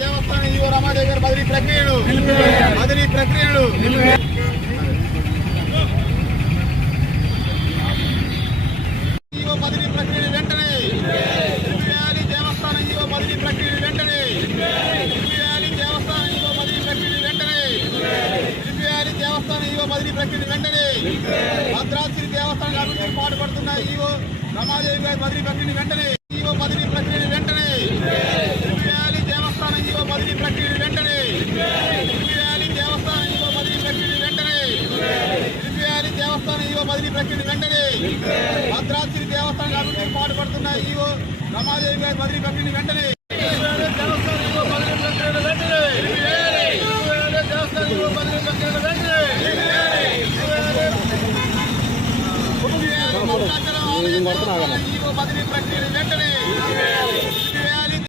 దేవస్థానం EO Ramadevi గారు బదిలీ ప్రక్రియను ఈవో బదిలీ ప్రక్రియను వెంటనే నిలిపివేయాలి. దేవస్థానం ఈవో బదిలీ ప్రక్రియను వెంటనే నిలిపివేయాలి. దేవస్థానం ఈవో బదిలీ ప్రక్రియను వెంటనే నిలిపివేయాలి. దేవస్థానం ఈవో బదిలీ ప్రక్రియను వెంటనే భద్రాద్రి దేవస్థానం అభివృద్ధికి పాటుపడుతున్న ఈవో రమాదేవి గారి బదిలీ ప్రక్రియను వెంటనే ఈవో బదిలీ ప్రక్రియను వెంటనే నిలిపివేయాలి. దేవస్థానం ఈవో బదిలీ ప్రక్రియను వెంటనే నిలిపివేయాలి. దేవస్థానం ఈవో బదిలీ ప్రక్రియను వెంటనే నిలిపివేయాలి. దేవస్థానం ఈవో బదిలీ ప్రక్రియను వెంటనే భద్రాద్రి దేవస్థానం అభివృద్ధికి పాటుపడుతున్న ఈవో రమాదేవి గారి బదిలీ ప్రక్రియను వెంటనే దేవస్థానం ఈవో బదిలీ ప్రక్రియను వెంటనే దేవస్థానం ఈవో బదిలీ ప్రక్రియను వెంటనే ఈవో బదిలీ ప్రక్రియను వెంటనే